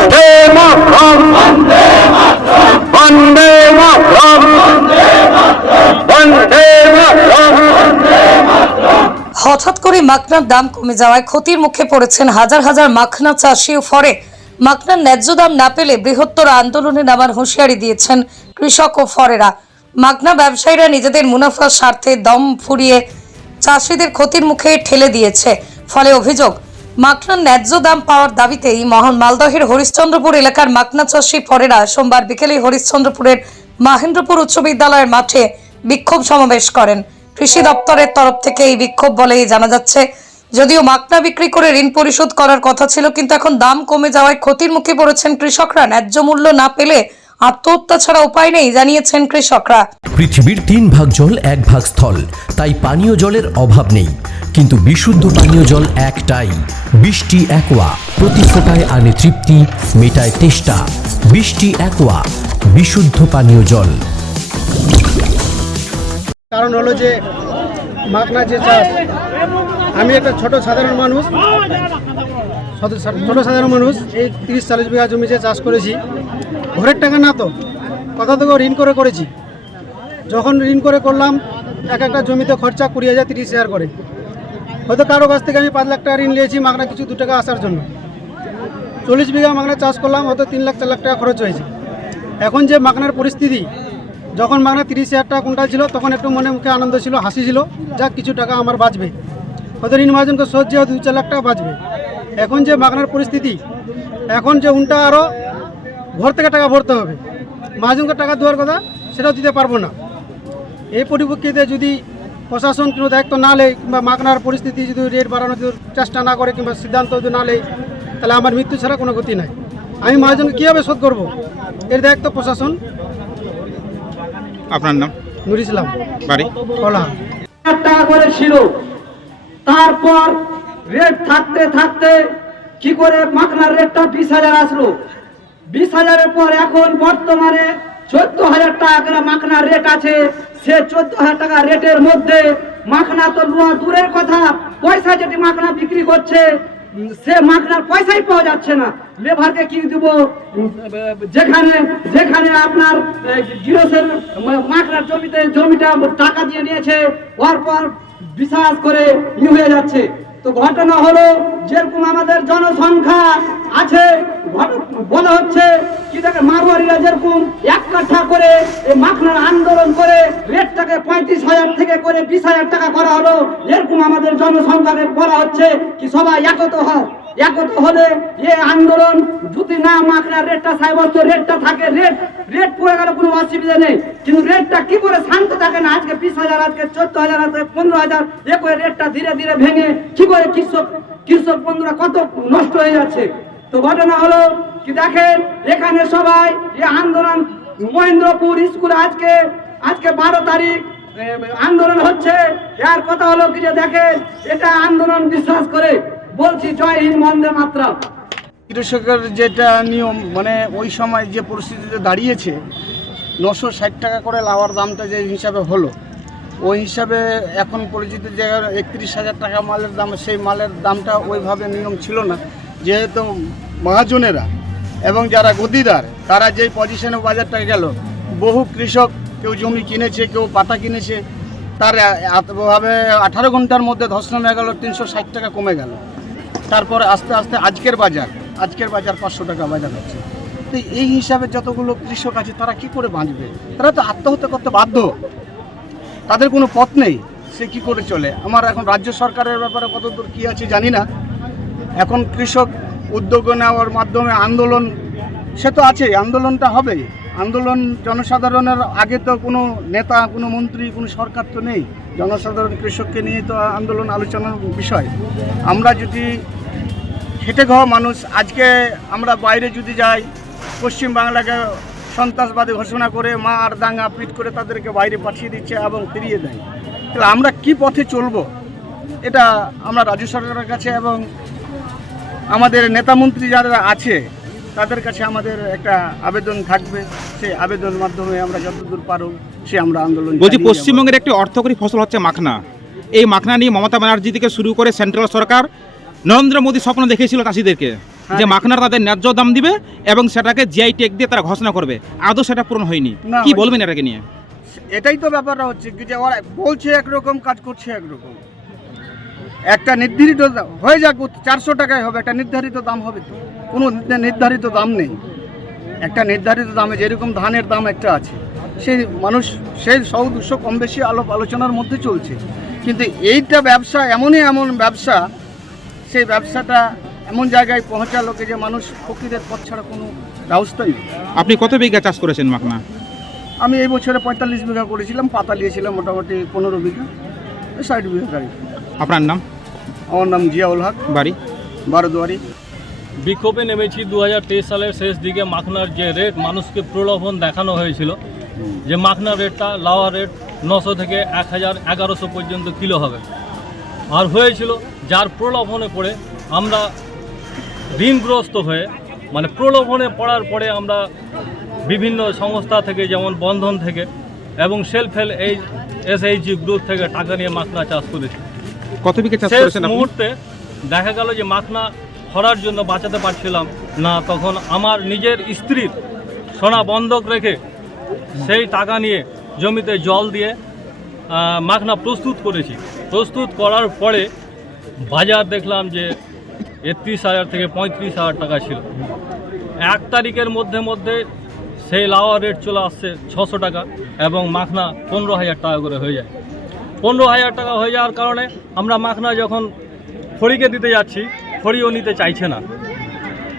বন্দে মাতরম বন্দে মাতরম বন্দে মাতরম। হঠাৎ করে মাখনার দাম কমে যাওয়ায় ক্ষতির মুখে পড়েছেন হাজার হাজার মাখনা চাষি ও ফরে মাখনার ন্যায্য দাম না পেলে বৃহত্তর আন্দোলনে নামার হুঁশিয়ারি দিয়েছেন কৃষক ও ফরেরা। মাখনা ব্যবসায়ীরা নিজেদের মুনাফার স্বার্থে দম ফুরিয়ে চাষিদের ক্ষতির মুখে ঠেলে দিয়েছে। ফলে অভিযোগ, মাখনার ন্যায্য দাম পাওয়ার দাবিতেই মালদহের হরিশ্চন্দ্রপুর এলাকার মাখনা চাষি ফরেরা সোমবার বিকেলে হরিশ্চন্দ্রপুরের মহেন্দ্রপুর উচ্চ বিদ্যালয়ের মাঠে বিক্ষোভ সমাবেশ করেন। কৃষি দপ্তরের তরফ থেকে এই বিক্ষোভ বলেই জানা যাচ্ছে, যদিও মাখনা বিক্রি করে ঋণ পরিশোধ করার কথা ছিল, কিন্তু এখন দাম কমে যাওয়ায় ক্ষতির মুখে পড়েছেন কৃষকরা। ন্যায্য মূল্য না পেলে আত্মহত্যা ছাড়া উপায় নেই জানিয়েছেন কৃষকরা। পৃথিবীর 3 ভাগ জল 1 ভাগ স্থল, তাই পানীয় জলের অভাব নেই, কিন্তু বিশুদ্ধ পানীয় জল একটাই, বৃষ্টি অ্যাকোয়া। প্রতি ফোঁটায় আনে তৃপ্তি, মেটায় তেষ্টা। বৃষ্টি অ্যাকোয়া, বিশুদ্ধ পানীয় জল। কারণ হলো যে মাখনা যে চাষ, আমি একটা ছোট সাধারণ মানুষ এই 30-40 বিঘা জমি যে চাষ করেছি, ঘরের টাকা না তো কথা থেকে ঋণ করে করেছি। যখন ঋণ করে করলাম, একটা জমিতে খরচা 20,000-30,000 করে। হয়তো কারো কাছ থেকে আমি 5 লাখ টাকা ঋণ নিয়েছি মাখনা কিছু 2 টাকা আসার জন্য। 40 বিঘা মাখনা চাষ করলাম, হয়তো 3 লাখ 4 লাখ টাকা খরচ হয়েছে। এখন যে মাখনার পরিস্থিতি, যখন মাখনা 30,000 টাকা কুইন্টাল ছিল, তখন একটু মনে মুখে আনন্দ ছিল, হাসি ছিল, যা কিছু টাকা আমার বাঁচবে, হয়তো ঋণ মহাজনকে শোধ যে 2-4 লাখ টাকা বাঁচবে। এখন যে মাখনার পরিস্থিতি, এখন যে উল্টা আরও ঘর থেকে টাকা ভরতে হবে, মহাজনকে টাকা দেওয়ার কথা সেটাও দিতে পারবো না। এই পরিপ্রেক্ষিতে যদি প্রশাসন কোনো দায়িত্ব না নেয়, কিংবা মাখনার পরিস্থিতি যদি রেট বাড়ানোর চেষ্টা না করে, কিংবা সিদ্ধান্ত যদি না নেয়, তাহলে আমার মৃত্যু ছাড়া কোনো গতি নাই। আমি মহাজনকে কীভাবে শোধ করবো, এর দায়িত্ব প্রশাসন। আপনার নাম? নুর ইসলাম, বাড়ি কলা। টাকা করে ছিল, তারপর রেট থাকতে থাকতে কি করে মাখনার রেটটা 20,000 আসলো। 20,000-এর পর এখন বর্তমানে 14,000 টাকা করে মাখনার রেট আছে। সে 14,000 টাকা রেটের মধ্যে মাখনা তো নেওয়া দূরের কথা, পয়সা যেটি মাখনা বিক্রি করছে সে মাখনার পয়সাই পাওয়া যাচ্ছে না। লেবারকে কি দিব, যেখানে যেখানে আপনার গৃহস্থের মাখনার জমিটা টাকা দিয়ে নিয়েছে, ওর পর বিশ্বাস করে হয়ে যাচ্ছে। তো ঘটনা হলো, যেরকম আমাদের জনসংখ্যা আছে, বলা হচ্ছে কি দেখে মারোয়ারিরা যেরকম 1 কাঠা করে এই মাখনার আন্দোলন করে রেটটাকে 35,000 থেকে করে 20,000 টাকা করা হলো, এরকম আমাদের জনসংখ্যাকে বলা হচ্ছে কি সবাই একত হলে এই আন্দোলন যদি না মাখনার রেটটা সাইবস্ত রেটটা থাকে, রেট পড়ে গেলে কোনো অসুবিধা নেই, কিন্তু রেটটা কি করে শান্ত থাকে না। আজকে 20,000, আজকে 14,000, আজকে 15,000, এ করে রেটটা ধীরে ধীরে ভেঙে কি করে কৃষক বন্ধুরা কত নষ্ট হয়ে যাচ্ছে। তো ঘটনা হলো কি দেখেন, এখানে সবাই এই আন্দোলন মহেন্দ্রপুর স্কুলে আজকে 12 তারিখ আন্দোলন হচ্ছে। এর কথা হলো কি যে দেখেন, এটা আন্দোলন বিশ্বাস করে বলছি, জয় হিন্দ, বন্দে মাতরম। কৃষকের যেটা নিয়ম, মানে ওই সময় যে পরিস্থিতিতে দাঁড়িয়েছে, 960 টাকা করে লাউয়ার দামটা যে হিসাবে হলো, ওই হিসাবে এখন পরিচিত যে 31,000 টাকা মালের দাম, সেই মালের দামটা ওইভাবে নিয়ম ছিল না। যেহেতু মহাজনেরা এবং যারা গদিদার, তারা যেই পজিশনে বাজারটা গেল, বহু কৃষক কেউ জমি কিনেছে, কেউ পাতা কিনেছে, তার ভাবে 18 ঘন্টার মধ্যে ধস নেমে গেল, 360 টাকা কমে গেল। তারপরে আস্তে আস্তে আজকের বাজার 500 টাকা বাজার হচ্ছে। তো এই হিসাবে যতগুলো কৃষক আছে, তারা কি করে বাঁচবে? তারা তো আত্মহত্যা করতে বাধ্য, তাদের কোনো পথ নেই, সে কি করে চলে? আমার এখন রাজ্য সরকারের ব্যাপারে কতদূর কী আছে জানি না। এখন কৃষক উদ্যোগ নেওয়ার মাধ্যমে আন্দোলন, সে তো আছে, আন্দোলনটা হবে। আন্দোলন জনসাধারণের আগে তো কোনো নেতা, কোনো মন্ত্রী, কোনো সরকার তো নেই। জনসাধারণ কৃষককে নিয়ে তো আন্দোলন আলোচনার বিষয়। আমরা যদি খেটে খাওয়া মানুষ, আজকে আমরা বাইরে যদি যাই, পশ্চিমবাংলাকে সন্ত্রাসবাদী ঘোষণা করে মার দাঙ্গা পিট করে তাদেরকে বাইরে পাঠিয়ে দিচ্ছে এবং ফিরিয়ে দেয়। তাহলে আমরা কি পথে চলব? এটা আমরা রাজ্য সরকারের কাছে এবং আমাদের নেতামন্ত্রী যারা আছে তাদের কাছে আমাদের একটা আবেদন থাকবে। সেই আবেদনের মাধ্যমে আমরা যতদূর পারব সে আমরা আন্দোলন। বলছি, পশ্চিমবঙ্গের একটি অর্থকরী ফসল হচ্ছে মাখনা। এই মাখনা নিয়ে মমতা ব্যানার্জি থেকে শুরু করে সেন্ট্রাল সরকার, নরেন্দ্র মোদী স্বপ্ন দেখেছিল চাষিদেরকে, যে মাখনার তাদের ন্যায্য দাম দিবে এবং সেটাকে জিআই ট্যাগ দিয়ে তারা ঘোষণা করবে, আদৌ সেটা পূরণ হয়নি। না, কি হয়নি। বলবেন এটাকে নিয়ে? এটাই তো ব্যাপারটা হচ্ছে কি যে ওরা বলছে একরকম, কাজ করছে একরকম। একটা নির্ধারিত হয়ে যাক 400 টাকায় হবে, একটা নির্ধারিত দাম হবে তো? কোনো নির্ধারিত দাম নেই। একটা নির্ধারিত দামে যেরকম ধানের দাম একটা আছে, সেই মানুষ সেই 100-200 কম বেশি আলোচনার মধ্যে চলছে। কিন্তু এইটা ব্যবসা এমন ব্যবসা, সেই ব্যবসাটা এমন জায়গায় পৌঁছালো যে মানুষ ফকিরের পথ ছাড়া কোনো ব্যবস্থাই নেই। আপনি কত বিঘা চাষ করেছেন মাখনা? আমি এই বছরে 45 বিঘা করেছিলাম, পাতা নিয়েছিলাম মোটামুটি 15 বিঘা, 60 বিঘা গাড়ি। আপনার নাম? আমার নাম জিয়াউল হক, বাড়ি? বারোদুয়ারি। বিক্ষোভে নেমেছি 2023 সালের শেষ দিকে। মাখনার যে রেট মানুষকে প্রলোভন দেখানো হয়েছিল যে মাখনার রেটটা লাওয়া রেট 900 থেকে 1100 পর্যন্ত কিলো হবে, আর হয়েছিল যার প্রলোভনে পড়ে আমরা ঋণগ্রস্ত হয়ে, মানে প্রলোভনে পড়ার পরে আমরা বিভিন্ন সংস্থা থেকে যেমন বন্ধন থেকে এবং সেলফ হেল্প SHG গ্রুপ থেকে টাকা নিয়ে মাখনা চাষ করেছি। কত বিঘা চাষ শেষ করেছেন আপনি? মুহূর্তে দেখা গেল যে মাখনা খরার জন্য বাঁচাতে পারছিলাম না, তখন আমার নিজের স্ত্রীর সোনা বন্ধক রেখে সেই টাকা নিয়ে জমিতে জল দিয়ে মাখনা প্রস্তুত করেছি। প্রস্তুত করার পরে বাজার দেখলাম যে 31,000 থেকে 35,000 টাকা ছিল। 1 তারিখের মধ্যে সেই লাওয়া রেট চলে আসছে 600 টাকা এবং মাখনা 15,000 টাকা করে হয়ে যায়। 15,000 টাকা হয়ে যাওয়ার কারণে আমরা মাখনা যখন খড়িকে দিতে যাচ্ছি, খড়িও নিতে চাইছে না,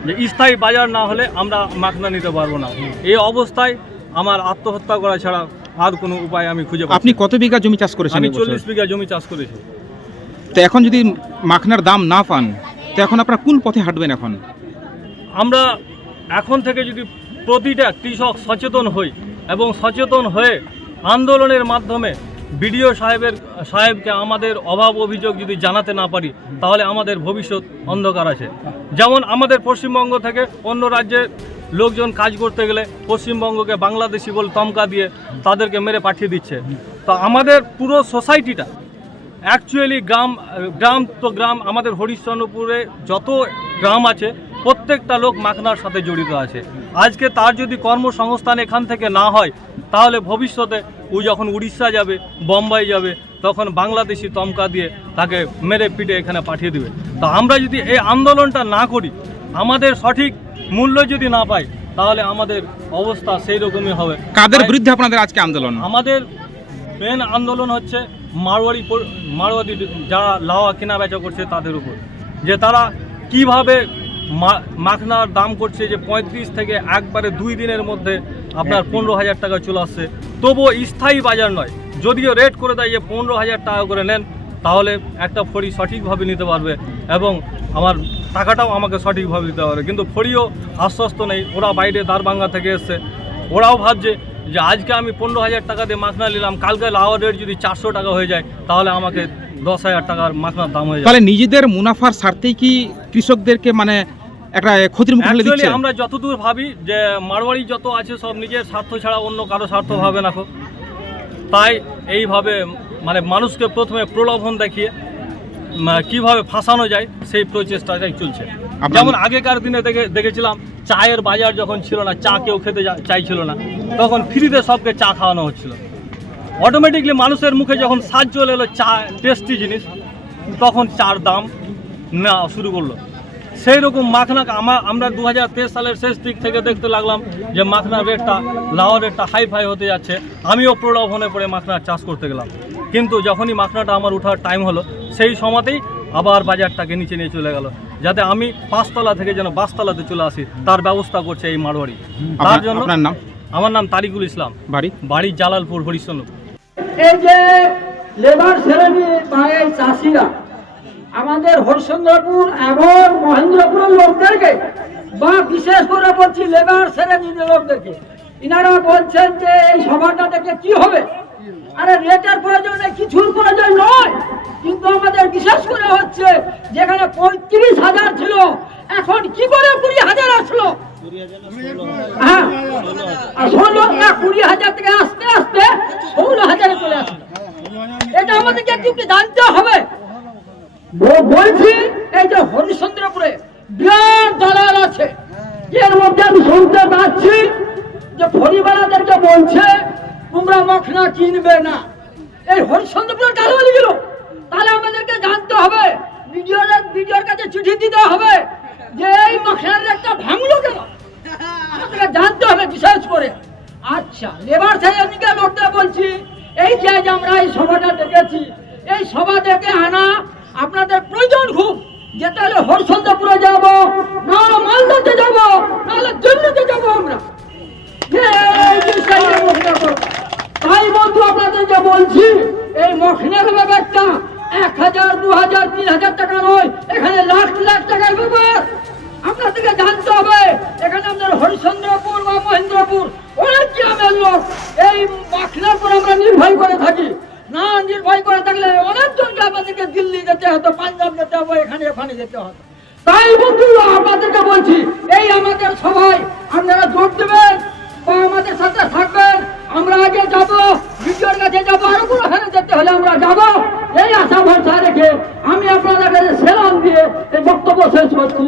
যে স্থায়ী বাজার না হলে আমরা মাখনা নিতে পারবো না। এই অবস্থায় আমার আত্মহত্যা করা ছাড়া আর কোনো উপায় আমি খুঁজে পাচ্ছি আপনি না। কত বিঘা জমি চাষ করেছেন? আমি এই বছর? 40 বিঘা জমি চাষ করেছি। তো এখন যদি মাখনার দাম না পান, তো এখন আপনারা কোন পথে হাঁটবেন এখন? আমরা এখন থেকে যদি প্রতিটা কৃষক সচেতন হই এবং সচেতন হয়ে আন্দোলনের মাধ্যমে বিডিও সাহেবকে আমাদের অভাব অভিযোগ যদি জানাতে না পারি, তাহলে আমাদের ভবিষ্যৎ অন্ধকার আছে। যেমন আমাদের পশ্চিমবঙ্গ থেকে অন্য রাজ্যে লোকজন কাজ করতে গেলে পশ্চিমবঙ্গকে বাংলাদেশি বলে তমকা দিয়ে তাদেরকে মেরে পাঠিয়ে দিচ্ছে। তো আমাদের পুরো সোসাইটিটা অ্যাকচুয়ালি গ্রাম আমাদের হরিশ্চন্দ্রপুরে যত গ্রাম আছে প্রত্যেকটা লোক মাখনার সাথে জড়িত আছে। আজকে তার যদি কর্মসংস্থান এখান থেকে না হয়, তাহলে ভবিষ্যতে ও যখন উড়িষ্যা যাবে, বোম্বাই যাবে, তখন বাংলাদেশি তমকা দিয়ে তাকে মেরে পিটে এখানে পাঠিয়ে দেবে। তো আমরা যদি এই আন্দোলনটা না করি, আমাদের সঠিক মূল্য যদি না পাই, তাহলে আমাদের অবস্থা সেই রকমই হবে। কাদের বিরুদ্ধে আপনাদের আজকে আন্দোলন? আমাদের মেন আন্দোলন হচ্ছে মারোয়ারি যারা লাওয়া কেনা বেচা করছে তাদের উপর, যে তারা কিভাবে মাখনার দাম করছে যে 35 থেকে একবারে 2 দিনের মধ্যে আপনার 15,000 টাকা চলে আসছে, তবুও স্থায়ী বাজার নয়। যদিও রেট করে দেয় যে 15,000 টাকা করে নেন, তাহলে একটা ফড়ি সঠিকভাবে নিতে পারবে এবং আমার টাকাটাও আমাকে সঠিকভাবে দিতে পারবে, কিন্তু ফড়িও আশ্বস্ত নেই। ওরা বাইরে দারভাঙ্গা থেকে এসছে, ওরাও ভাবছে যে আজকে আমি 15,000 টাকা দিয়ে মাখনা নিলাম, কালকে লাওয়া রেট যদি 400 টাকা হয়ে যায়, তাহলে আমাকে 10,000 টাকার মাখনার দাম হয়ে যায়। তাহলে নিজেদের মুনাফার স্বার্থেই কি কৃষকদেরকে মানে একটা ক্ষতির মুখে ফেলে দিচ্ছে? আমরা যতদূর ভাবি যে মারওয়ারি যত আছে সব নিজের স্বার্থ ছাড়া অন্য কারো স্বার্থ ভাবে না, তাই এইভাবে মানে মানুষকে প্রথমে প্রলোভন দেখিয়ে কিভাবে ফাঁসানো যায় সেই প্রচেষ্টাটাই চলছে। যেমন আগেকার দিনে দেখেছিলাম চায়ের বাজার যখন ছিল না, চা কেউ খেতে চাইছিল না, তখন ফ্রিতে সবকে চা খাওয়ানো হচ্ছিল। অটোমেটিকলি মানুষের মুখে যখন স্বাদ চলে এলো, চা টেস্টি জিনিস, তখন চার দাম নেওয়া শুরু করলো। সেই রকম মাখনা আমরা 2023 সালের শেষ দিক থেকে দেখতে লাগলাম যে মাখনার রেটটা, লাওয়া রেটটা হাই হতে যাচ্ছে। আমিও প্রলোভনে পড়ে মাখনার চাষ করতে গেলাম, কিন্তু যখনই মাখনাটা আমার ওঠার টাইম হলো, সেই সময়তেই আবার বাজারটাকে নিচে নিয়ে চলে গেল, যাতে আমি 5 তলা থেকে যেন 5 তলাতে চলে আসি তার ব্যবস্থা করছে এই মারওয়ারি। তার জন্য আপনার নাম? আমার নাম তারিকুল ইসলাম, বাড়ি জালালপুর, হরিশ্চন্দ্রপুর। এই যে লেবার শ্রেণী বা এই চাষিরা আমাদের হরিশ্চন্দ্রপুর এবং মহেন্দ্রপুরের লোকদেরকে, বা বিশেষ করে বলছি লেবার শ্রেণীর লোকদেরকে, ইনারা বলছেন যে এই সভাটা থেকে কি হবে। আরে রেটের প্রয়োজনে কিছুর প্রয়োজন নয়, কিন্তু আমাদের বিশেষ করে হচ্ছে যেখানে 35,000 ছিল, এখন কি করে 20,000 আসলো? হ্যাঁ, 20,000 থেকে আস্তে আস্তে 16,000 চলে আসলো। এটা আমাদেরকে একটু জানতে হবে। বলছি এই যে হরিশ্চন্দ্রপুরে বিরাট দালাল আছে। এর মধ্যে আমি শুনতে পাচ্ছি যে পরিবারদেরকে বলছে তোমরা মখনা কিনবে না। এই হরিশ্চন্দ্রপুর দালালগুলো, তাহলে আমাদেরকে জানতে হবে, ভিডিওর কাছে চিঠি দিতে হবে যে এই মখনার রেটটা ভাঙলো কেন, আমাদেরকে জানতে হবে বিশেষ করে। আচ্ছা, লেবার সাহেবকে লড়তে বলছি, এই যে আজ আমরা এই সভাটা ডেকেছি, এই সভা থেকে আনা আপনাদের প্রয়োজন খুব, যেতে হলে হরিশ্চন্দ্রপুরে যাব, নাহলে মালদাতে যাব, নাহলে দিল্লিতে যাব আমরা। এই জিনিসটাকে মখনা করব। তাই বন্ধু আপনাদেরকে বলছি, এই মখনের ব্যাপারটা 1000, 2000, 3000 টাকা নয়, এখানে লাখ লাখ টাকার ব্যাপার। আপনাদেরকে জানতে হবে, এখানে আমাদের হরিশ্চন্দ্রপুর বা মহেন্দ্রপুর অনেক গ্রামের লোক এই মখনার উপর আমরা নির্ভর করে থাকি। না নির্ভর করে থাকলে অনেকজনকে আমাদেরকে দিল্লি যেতে হতো, পাঞ্জাব যেতে হবে, এখানে ওখানে যেতে হতো। তাই বন্ধুরা আপনাদেরকে বলছি, এই আমাদের সবাই আপনারা জোর দেবেন বা আমাদের সাথে থাকবেন। আমরা আগে যাব, ভিডিওর কাছে যাবো, আরো কোনোখানে যেতে হলে আমরা যাব, এই আশা ভরসা রেখে আমি আপনাদের কাছে সেলাম দিয়ে এই বক্তব্য শেষ করছি।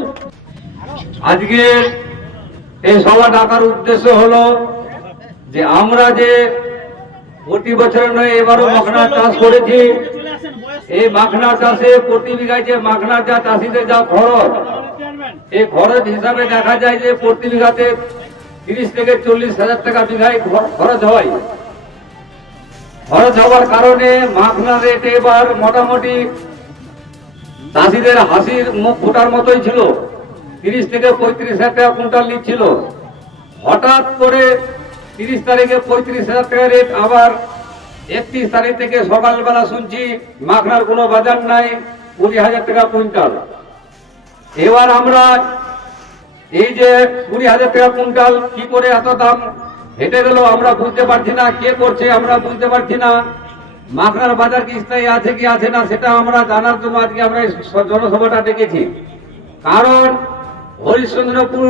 আজকে এই সভা ডাকার উদ্দেশ্য হলো যে আমরা যে প্রতি বছর নয় এবারও মাখনা চাষ করেছি, এই মাখনা চাষে প্রতি বিঘায় যে মাখনা যা চাষিদের যা খরচ, এই খরচ হিসাবে দেখা যায় যে প্রতি বিঘাতে 30 থেকে 40 হাজার টাকা বিঘায় খরচ হয়। খরচ হওয়ার কারণে মাখনা রেট এবার মোটামুটি চাষিদের হাসির মুখ ফোটার মতোই ছিল, 30 থেকে 35 হাজার টাকা কুইন্টাল নিচ্ছিল। হঠাৎ করে 30 তারিখে 35 হাজার টাকা রেট, আবার 31 তারিখ থেকে সকালবেলা শুনছি মাখনার কোনো বাজার নাই, 20 হাজার টাকা কুইন্টাল। এবার আমরা এই যে 20 হাজার টাকা কুইন্টাল কি করে এত দাম হেঁটে গেল আমরা বুঝতে পারছি না, কে করছে আমরা বুঝতে পারছি না। মাখনার বাজার কি স্থায়ী আছে কি আছে না সেটা আমরা জানার জন্য আজকে আমরা এই জনসভাটা ডেকেছি। কারণ হরিশ্চন্দ্রপুর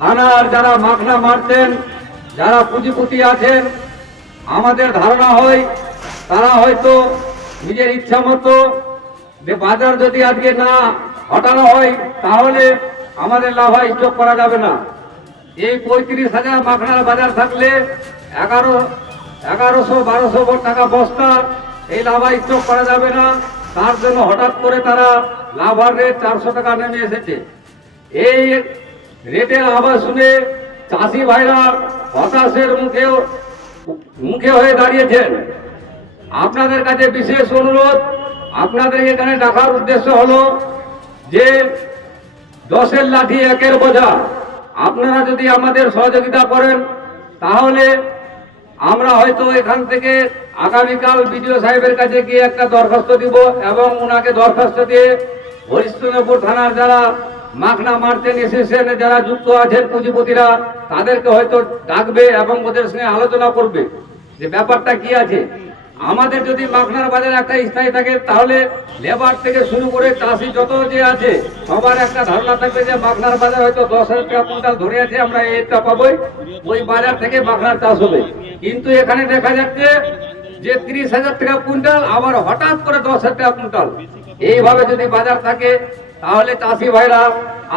থানার যারা মাখনা মারতেন, যারা পুঁজিপতি আছেন, আমাদের ধারণা হয় তারা হয়তো নিজের ইচ্ছা মতো যে বাজার যদি আজকে না হটানো হয় তাহলে আমাদের লাভা স্টক করা যাবে না। এই 35 হাজার মাখনার বাজার থাকলে 1100-1200 টাকা বস্তা, এই লাভা স্টক করা যাবে না। তার জন্য হঠাৎ করে তারা লাভার রেট 400 টাকা নেমে এসেছে। এই রেটের আওয়াজ শুনে চাষি ভাইরা হতাশের মুখে হয়ে দাঁড়িয়েছেন। আপনাদের কাছে বিশেষ অনুরোধ, আপনাদের এখানে ডাকার উদ্দেশ্য হলো যে 10-এর লাঠি 1-এর বোঝা। আপনারা যদি আমাদের সহযোগিতা করেন তাহলে আমরা হয়তো এখান থেকে আগামীকাল বিডিও সাহেবের কাছে গিয়ে একটা দরখাস্ত দিব এবং ওনাকে দরখাস্ত দিয়ে হরিশ্চন্দ্রপুর থানার যারা মাখনা মারতেন এসোসিয়েশনে যারা যুক্ত আছেন পুঁজিপতিরা, তাদেরকে হয়তো ডাকবে এবং ওদের সঙ্গে আলোচনা করবে যে ব্যাপারটা কি আছে। আমাদের যদি মাখনার বাজার একটা স্থায়ী থাকে তাহলে লেবার থেকে শুরু করে চাষি যত যে আছে সবার একটা ধারণা থাকবে যে মাখনার বাজার হয়তো 10,000 টাকা কুইন্টাল ধরে আছে, আমরা এটা পাবোই, ওই বাজার থেকে মাখনার চাষ হবে। কিন্তু এখানে দেখা যাচ্ছে যে 30 হাজার টাকা কুইন্টাল, আবার হঠাৎ করে 10,000 টাকা কুইন্টাল। এইভাবে যদি বাজার থাকে তাহলে চাষি ভাইরা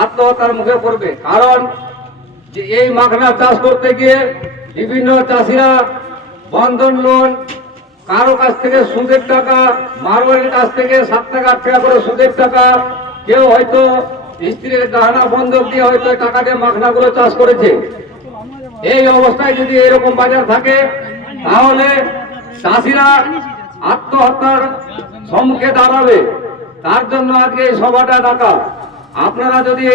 আত্মহত্যার মুখে পড়বে। কারণ যে এই মাখনা চাষ করতে গিয়ে বিভিন্ন চাষিরা বন্ধন লোন, কারো কাছ থেকে সুদের টাকা, মারোয়ারির কাছ থেকে 7 টাকা 8 টাকা করে সুদের টাকা, কেউ হয়তো স্ত্রীর গহনা বন্ধক দিয়ে হয়তো টাকা দিয়ে মাখনাগুলো চাষ করেছে। এই অবস্থায় যদি এরকম বাজার থাকে তাহলে চাষিরা আত্মহত্যার সম্মুখে দাঁড়াবে। তার জন্য আজকে এই সভাটা ডাকা। আপনারা যদি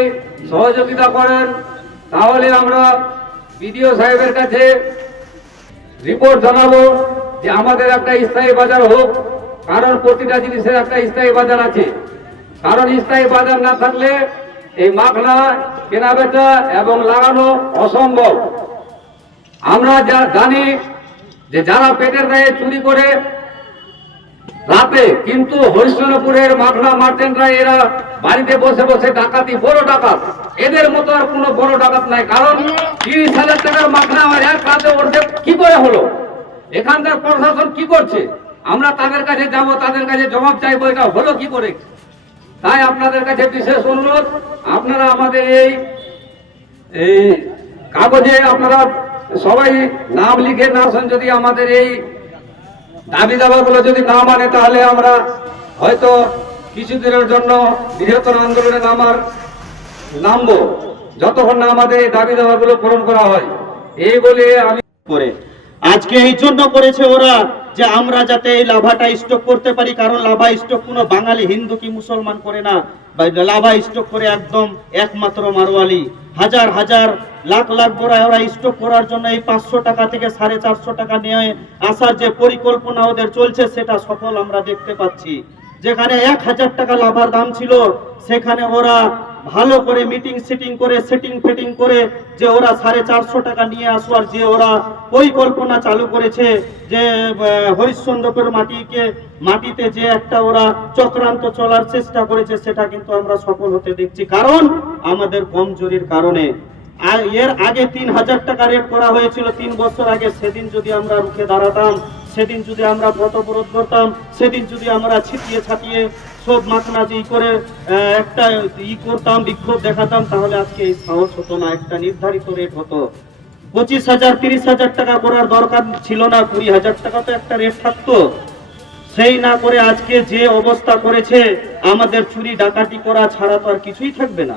সহযোগিতা করেন তাহলে আমরা বিডিও সাহেবের কাছে রিপোর্ট জানাবো যে আমাদের একটা স্থায়ী বাজার হোক। কারণ প্রতিটা জিনিসের একটা স্থায়ী বাজার আছে। কারণ স্থায়ী বাজার না থাকলে এই মাখনা কেনা বেচা এবং লাগানো অসম্ভব। আমরা যা জানি যে যারা পেটের দায়ে চুরি করে রাতে, কিন্তু হরিশ্চন্দ্রপুরের মাখনা মার্চেন্টরা এরা বাড়িতে বসে বসে ডাকাতি, বড় ডাকাত। এদের মতো আর কোনো বড় ডাকাত নাই। কারণ 30 হাজার টাকার মাখনা আমার এক রাতে ওঠে কি করে হলো? এখানকার প্রশাসন কি করছে? আমরা তাদের কাছে যাব, তাদের কাছে জবাব চাইবো, এটা হলো কি করে? তাই আপনাদের কাছে বিশেষ অনুরোধ, আপনারা আমাদের এই কাগজে আপনারা সবাই নাম লিখে না আসেন। যদি আমাদের এই দাবি দাবাগুলো যদি না মানে, তাহলে আমরা হয়তো কিছুদিনের জন্য বৃহত্তর আন্দোলনে নামবো, যতক্ষণ না আমাদের এই দাবি দাবাগুলো পূরণ করা হয়। এই বলে আমি করে আজকে এই জন্য করেছে ওরা যে আমরা যাতে এই লাভাটা স্টক করতে পারি, কারণ লাভা স্টক কোনো বাঙালি হিন্দু কি মুসলমান করে না, লাভা স্টক করে একদম একমাত্র মারোয়ালি। হাজার হাজার লাখ লাখ বোরা ওরা স্টক করার জন্য এই 500 টাকা থেকে 450 টাকা নিয়ে আসার যে পরিকল্পনা ওদের চলছে, সেটা সফল আমরা দেখতে পাচ্ছি। যেখানে 1000 টাকা লাভার দাম ছিল, সেখানে ওরা ভালো করে মিটিং সিটিং করে সেটিং ফিটিং করে যে ওরা 450 টাকা নিয়ে আসবার যে ওরা পরিকল্পনা চালু করেছে, যে হরিশ্চন্দ্রপুর মাটিতে যে একটা ওরা চক্রান্ত চলার চেষ্টা করেছে, সেটা কিন্তু আমরা সফল হতে দেখছি, কারণ আমাদের কমজোরির কারণে। আর এর আগে 3000 টাকা রেট করা হয়েছিল 3 বছর আগে। সেদিন যদি আমরা রুখে দাঁড়াতাম, সেদিন যদি আমরা পথবরোধ করতাম, সেদিন যদি আমরা ছিটিয়ে ছাটিয়ে সব মাখনাজি করে একটা করতাম, বিক্ষোভ দেখাতাম, তাহলে আজকে এই সাহস হতো না। একটা নির্ধারিত রেট হতো, 25,000 30,000 টাকা করার দরকার ছিল না, 20,000 টাকা তো একটা রেট থাকতো। সেই না করে আজকে যে অবস্থা করেছে, আমাদের চুরি ডাকাতি করা ছাড়া তো আর কিছুই থাকবে না।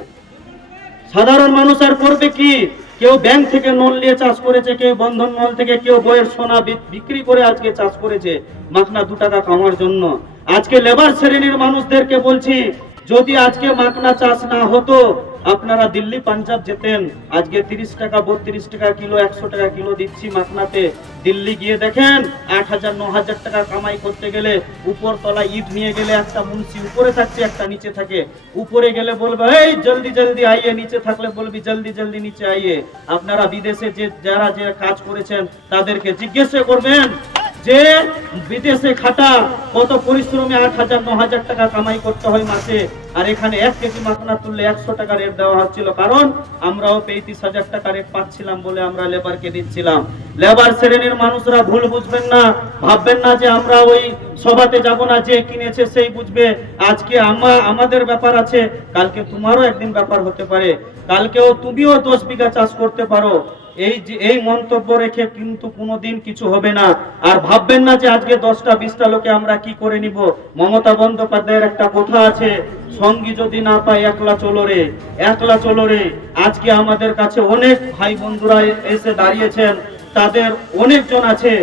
সাধারণ মানুষ আর করবে কি? কেউ ব্যাংক থেকে লোন নিয়ে চাষ করেছে, কেউ বন্ধন মল থেকে, কেউ বইয়ের সোনা বিক্রি করে আজকে চাষ করেছে মাখনা 2 টাকা কামার জন্য। আজকে লেবার শ্রেণীর মানুষদেরকে বলছি, যদি আজকে মাখনা চাষ না হতো, আপনারা দিল্লি পাঞ্জাব যেতেন। আজকে 30 টাকা 32 টাকা কিলো, 100 টাকা কিলো দিচ্ছি মাখনাতে। দিল্লি গিয়ে দেখেন 8,000 9,000 টাকা কামাই করতে গেলে উপর তলা ইট নিয়ে গেলে একটা মুন্সি উপরে থাকছে, একটা নিচে থাকে। উপরে গেলে বলবে এই জলদি জলদি আইয়ে, নিচে থাকলে বলবি জলদি জলদি নিচে আইয়ে। আপনারা বিদেশে যারা যে কাজ করেছেন তাদেরকে জিজ্ঞেস করবেন যে বিদেশে খাটা কত পরিশ্রমে 8,000 9,000 টাকা কামাই করতে হয় মাসে, আর এখানে 1 কেজি মাখনা তুললে 100 টাকা রেট দেওয়া হচ্ছিল, কারণ আমরাও 35,000 টাকা রেট পাচ্ছিলাম বলে আমরা লেবারকে দিচ্ছিলাম। লেবার শ্রেণীর মানুষরা ভুল বুঝবেন না, ভাববেন না যে আমরা ওই সভাতে যাব না, যে কিনেছে সেই বুঝবে। আজকে আমাদের ব্যাপার আছে, কালকে তোমারও একদিন ব্যাপার হতে পারে, কালকেও তুমিও 10 বিঘা চাষ করতে পারো। এই মন্তব্য রেখে কিন্তু কোনোদিন কিছু হবে না। আর ভাববেন না যে আজকে 10টা 20টা লোকে আমরা কি করে নিব। মমতা বন্দ্যোপাধ্যায়ের একটা কথা আছে, সঙ্গী যদি না পাই একলা চলো রে, একলা চলো রে। আজকে আমাদের কাছে অনেক ভাই বন্ধুরা এসে দাঁড়িয়েছেন, তাদের অনেকজন আছে।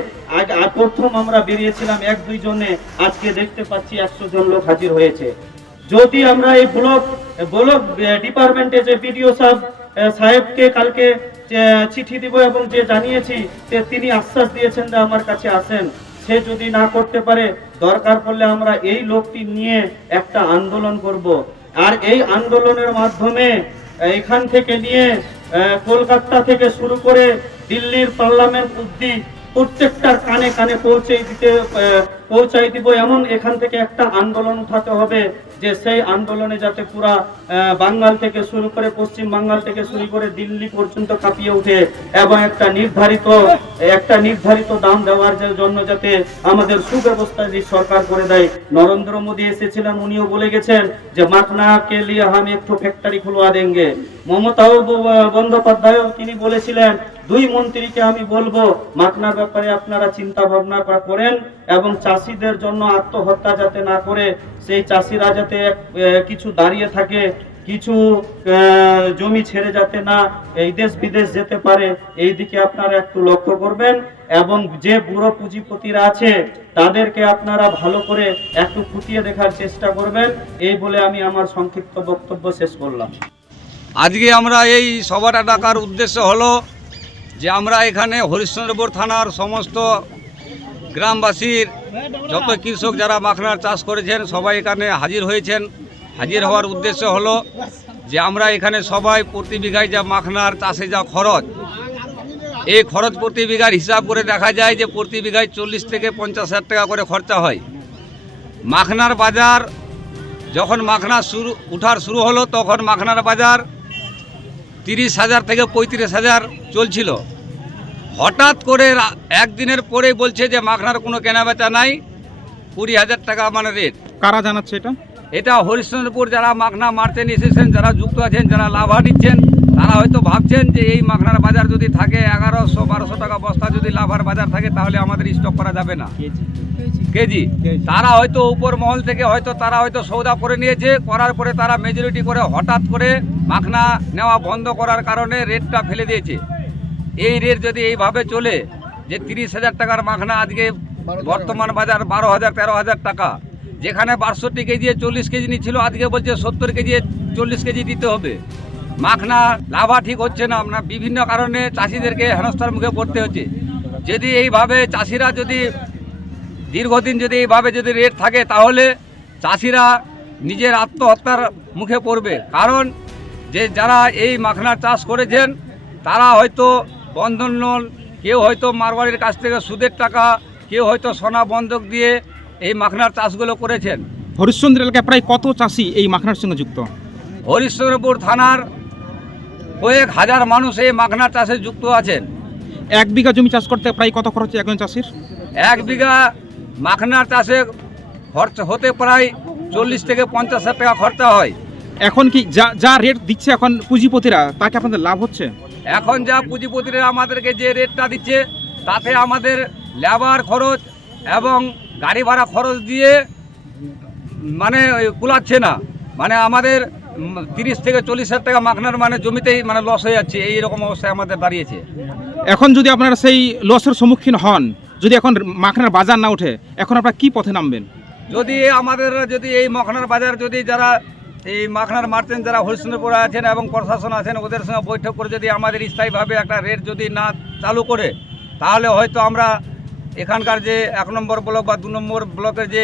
প্রথম আমরা বেরিয়েছিলাম 1-2 জনে, আজকে দেখতে পাচ্ছি 100 জন লোক হাজির হয়েছে। যদি আমরা এই ব্লক ডিপার্টমেন্টে যে বিডিও সাহেবকে কালকে চিঠি দিব এবং যে জানিয়েছি, যে তিনি আশ্বাস দিয়েছেন যে আমার কাছে আসেন, সে যদি না করতে পারে, দরকার পড়লে আমরা এই লোকটি নিয়ে একটা আন্দোলন করব। আর এই আন্দোলনের মাধ্যমে এখান থেকে নিয়ে কলকাতা থেকে শুরু করে দিল্লির পার্লামেন্ট অবধি প্রত্যেকটার কানে কানে পৌঁছাই দিব। এমন এখান থেকে একটা আন্দোলন উঠাতে হবে, যে সেই আন্দোলনে যাতে পুরা বাঙ্গাল থেকে শুরু করে পশ্চিম বাঙ্গাল থেকে শুরু করে দিল্লি পর্যন্ত কাঁপিয়ে ওঠে, এবং একটা নির্ধারিত দাম দেওয়ার জন্য যাতে আমাদের সুব্যবস্থা যে সরকার করে দেয়। নরেন্দ্র মোদী এসেছিলেন, উনিও বলে গেছেন যে মাখনা কে লিয়ে হাম একটু ফ্যাক্টরি খুলওয়া দেঙ্গে। মমতা বন্দ্যোপাধ্যায় তিনি বলেছিলেন, 2 মন্ত্রীকে আমি বলবো মাখনার ব্যাপারে আপনারা চিন্তা ভাবনা করেন, এবং চাষিদের জন্য আত্মহত্যা যাতে না করে, সেই চাষিরা যাতে কিছু দাঁড়িয়ে থাকে, কিছু জমি ছেড়ে যাতে না এই দেশ বিদেশ যেতে পারে, এই দিকে আপনারা একটু লক্ষ্য করবেন। এবং যে বুড়ো পুঁজিপতিরা আছে তাদেরকে আপনারা ভালো করে একটু খুঁটিয়ে দেখার চেষ্টা করবেন। এই বলে আমি আমার সংক্ষিপ্ত বক্তব্য শেষ করলাম। আজকে আমরা এই সভাটা ডাকার উদ্দেশ্য হলো যে আমরা এখানে হরিশ্চন্দ্রপুর থানার সমস্ত গ্রামবাসীর যত কৃষক যারা মাখনার চাষ করেছেন সবাই এখানে হাজির হয়েছেন। হাজির হওয়ার উদ্দেশ্য হলো যে আমরা এখানে সবাই প্রতি বিঘায় যা মাখনার চাষে যা খরচ, এই খরচ প্রতি বিঘার হিসাব করে দেখা যায় যে প্রতি বিঘায় 40 থেকে 50,000 টাকা করে খরচা হয়। মাখনার বাজার যখন মাখনা উঠার শুরু হলো, তখন মাখনার বাজার 30,000 থেকে 35,000 চলছিল। হঠাৎ করে একদিনের পরে বলছে যে মাখনার কোনো কেনাবেচা নাই, 20,000 টাকা মানে রেট। কারা জানাচ্ছে এটা? এটা হরিশ্চন্দ্রপুর যারা মাখনা মারতেন এসেছেন, যারা যুক্ত আছেন, যারা লাভা নিচ্ছেন, তারা হয়তো ভাবছেন যে এই মাখনার বাজার যদি থাকে 1100-1200 টাকা বস্তা যদি লাভার বাজার থাকে তাহলে আমাদের স্টক করা যাবে না কেজি। তারা হয়তো উপর মহল থেকে তারা হয়তো সৌদা করে নিয়েছে, করার পরে তারা মেজরিটি করে হঠাৎ করে মাখনা নেওয়া বন্ধ করার কারণে রেটটা ফেলে দিয়েছে। এই রেট যদি এইভাবে চলে যে 30,000 টাকার মাখনা আজকে বর্তমান বাজার 12,000-13,000 টাকা, যেখানে 62 কেজি 40 কেজি নিচ্ছিল আজকে বলছে 70 কেজি 40 কেজি দিতে হবে। মাখনা লাভা ঠিক হচ্ছে না, আমরা বিভিন্ন কারণে চাষিদেরকে হেনস্থার মুখে পড়তে হচ্ছে। যদি এইভাবে চাষিরা যদি দীর্ঘদিন যদি এইভাবে যদি রেট থাকে তাহলে চাষিরা নিজের আত্মহত্যার মুখে পড়বে। কারণ যে যারা এই মাখনার চাষ করেছেন তারা হয়তো বন্ধন লোন, কেউ হয়তো মারওয়ারির কাছ থেকে সুদের টাকা, কেউ হয়তো সোনা বন্ধক দিয়ে এই মাখনার চাষগুলো করেছেন। হরিশ্চন্দ্র এলাকায় প্রায় কত চাষি এই মাখনার সঙ্গে যুক্ত? হরিশ্চন্দ্রপুর থানার কয়েক হাজার মানুষ এই মাখনার চাষে যুক্ত আছেন। 1 বিঘা জমি চাষ করতে প্রায় কত খরচ একজন চাষির? 1 বিঘা মাখনার চাষে খরচ হতে প্রায় 40 থেকে 50,000 টাকা খরচা হয়। এখন কি যা রেট দিচ্ছে এখন পুঁজিপতিরা, তাকে আপনাদের লাভ হচ্ছে? এখন যা পুঁজিপতিরা আমাদেরকে যে রেটটা দিচ্ছে তাতে আমাদের লেবার খরচ এবং গাড়ি ভাড়া খরচ দিয়ে মানে কুলাচ্ছে না। মানে আমাদের 30 থেকে 40,000 টাকা মাখনার মানে জমিতেই মানে লস হয়ে যাচ্ছে, এই রকম অবস্থায় আমাদের দাঁড়িয়েছে। এখন যদি আপনারা সেই লসের সম্মুখীন হন, যদি এখন মাখনার বাজার না ওঠে, এখন আপনারা কি পথে নামবেন? যদি আমাদের যদি এই মাখনার বাজার যদি যারা এই মাখনার মারতেন, যারা হরিশ্চন্দ্রপুরে আছেন এবং প্রশাসন আছেন, ওদের সঙ্গে বৈঠক করে যদি আমাদের স্থায়ীভাবে একটা রেট যদি না চালু করে, তাহলে হয়তো আমরা এখানকার যে 1 নম্বর ব্লক বা 2 নম্বর ব্লকের যে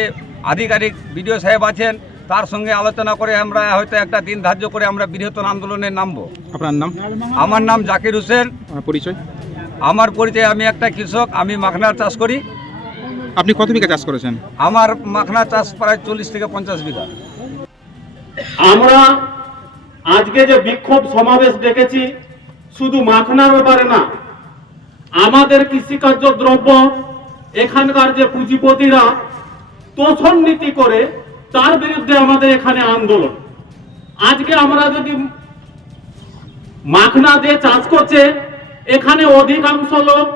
আধিকারিক বিডিও সাহেব আছেন তার সঙ্গে আলোচনা করে আমরা হয়তো একটা দিন ধার্য করে আমরা বৃহত্তর আন্দোলনে নামবো। আপনার নাম? আমার নাম জাকির হোসেন। পরিচয়? আমার পরিচয়, আমি একটা কৃষক, আমি মাখনার চাষ করি। আপনি কত বিঘা চাষ করেছেন? আমার মাখনা চাষ প্রায় 40 থেকে 50 বিঘা। আমরা আজকে যে বিক্ষোভ সমাবেশ ডেকেছি শুধু মাখনার ব্যাপারে না, আমাদের কৃষিকার্য দ্রব্য এখানকার যে পুঁজিপতিরা তোষণ নীতি করে তার বিরুদ্ধে আমাদের এখানে আন্দোলন। আজকে আমরা যদি মাখনা দিয়ে চাষ করছে, এখানে অধিকাংশ লোক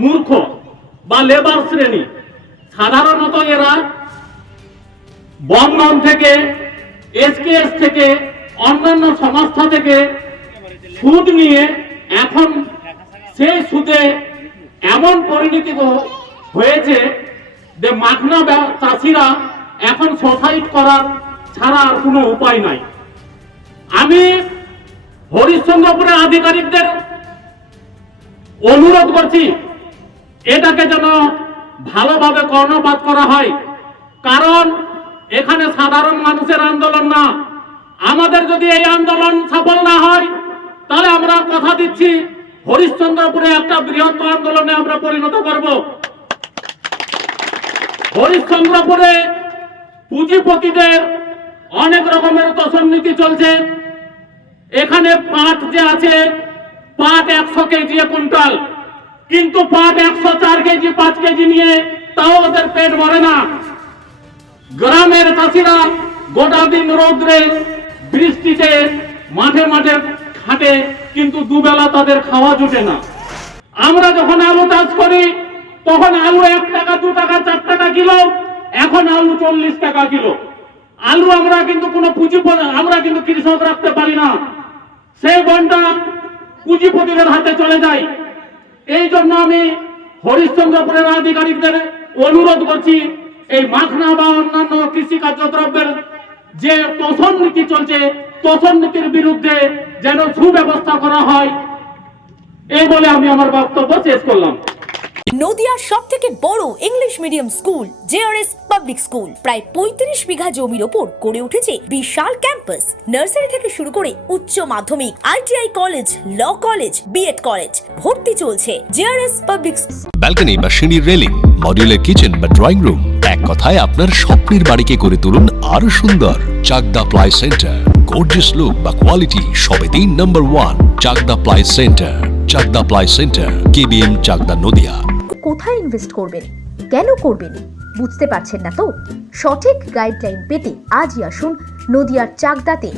মূর্খ বা লেবার শ্রেণী। সাধারণত এরা বন্ধন থেকে, এসকেএস থেকে, অন্যান্য সংস্থা থেকে সুদ নিয়ে এখন সেই সুদে এমন পরিণতি হয়েছে যে মাখনা চাষিরা এখন সোসাইট করার ছাড়া আর কোনো উপায় নাই। আমি হরিশ্চন্দ্রপুরের আধিকারিকদের অনুরোধ করছি এটাকে যেন ভালোভাবে কর্ণপাত করা হয়, কারণ এখানে সাধারণ মানুষের আন্দোলন না। আমাদের যদি এই আন্দোলন সফল না হয় তাহলে আমরা কথা দিচ্ছি হরিশ্চন্দ্রপুরে একটা বৃহত্তর আন্দোলনে আমরা পরিণত করব। হরিশ্চন্দ্রপুরে পুঁজিপতিদের অনেক রকমের তোষণ নীতি চলছে। এখানে পাট যে আছে, পাট 100 কেজি কুইন্টাল, কিন্তু পাট 104 কেজি 5 কেজি নিয়ে তাও ওদের পেট ভরে না। গ্রামের চাষিরা গোটা দিন রোদ্রে বৃষ্টিতে মাঠে মাঠে খাটে, কিন্তু দুবেলা তাদের খাওয়া জুটে না। আমরা যখন আলু চাষ করি তখন আলু 1 টাকা 2 টাকা 4 টাকা কিলো, এখন আলু 40 টাকা কিলো। আলু আমরা কিন্তু কোনো আমরা কিন্তু কৃষক রাখতে পারি না, সেই বনটা পুঁজিপতিদের হাতে চলে যায়। এই জন্য আমি হরিশ্চন্দ্রপুরের আধিকারিকদের অনুরোধ করছি এই মাখনা বা অন্যান্য কৃষিকার্য দ্রব্যের যে তোষণ নীতি চলছে, তোষণ নীতির বিরুদ্ধে যেন সুব্যবস্থা করা হয়, এই বলে আমি আমার বক্তব্য শেষ করলাম। নদিয়ার সবথেকে বড় English medium school JRS public school প্রায় 35 বিঘা জমির ওপর গড়ে উঠেছে বিশাল ক্যাম্পাস। নার্সারি থেকে শুরু করে উচ্চ মাধ্যমিক, ITI college, law college, BEd college, ভর্তি চলছে জেআরএস পাবলিক। ব্যালকনি বা সিঁড়ির রেলিং, মডিউলার কিচেন বা ড্রয়িং রুম, এক কথায় আপনার স্বপ্নের বাড়িকে করে তুলুন আরো সুন্দর। Chakdah ply centre, gorgeous look বা কোয়ালিটি সবে 3 নম্বর 1 Chakdah ply centre. Chakdah ply centre, KBM, Chakdah, Nadia. কোথায় ইনভেস্ট করবেন, কেন করবেন, বুঝতে পারছেন না তো? সঠিক গাইডলাইন পেতে আজই আসুন নদিয়ার চাকদাতে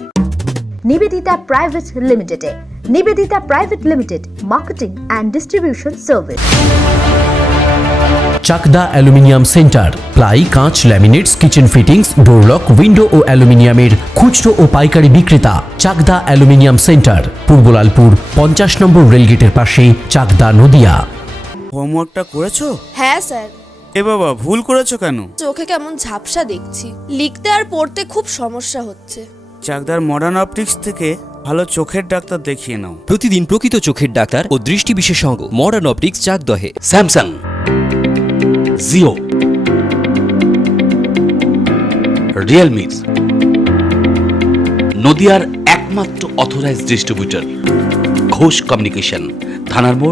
নিবেদিতা প্রাইভেট লিমিটেডে। Nivedita private limited, marketing and distribution service. Chakdaha aluminium centre, ply, কাঁচ, laminates, kitchen fittings, door lock, window ও অ্যালুমিনিয়ামের খুচরো ও পাইকারি বিক্রেতা। চাকদা অ্যালুমিনিয়াম সেন্টার, পূর্বলালপুর 50 নম্বর রেলগেটের পাশে, চাকদা, নদিয়া। হোমওয়ার্কটা করেছো? হ্যাঁ স্যার। এ বাবা, ভুল করেছো কেন? চোখে কেমন ঝাপসা দেখছি, লিখতে আর পড়তে খুব সমস্যা হচ্ছে। চাকদার মডার্ন অপটিক্স থেকে ভালো চোখের ডাক্তার দেখিয়ে নাও। প্রতিদিন প্রকৃত চোখের ডাক্তার ও দৃষ্টি বিশেষজ্ঞ মডার্ন অপটিক্স, চাকদহে। স্যামসাং, জিও, রিয়েলমি, নদিয়ার একমাত্র অথরাইজড ডিস্ট্রিবিউটর ঘোষ কমিউনিকেশন, থানার মোড়,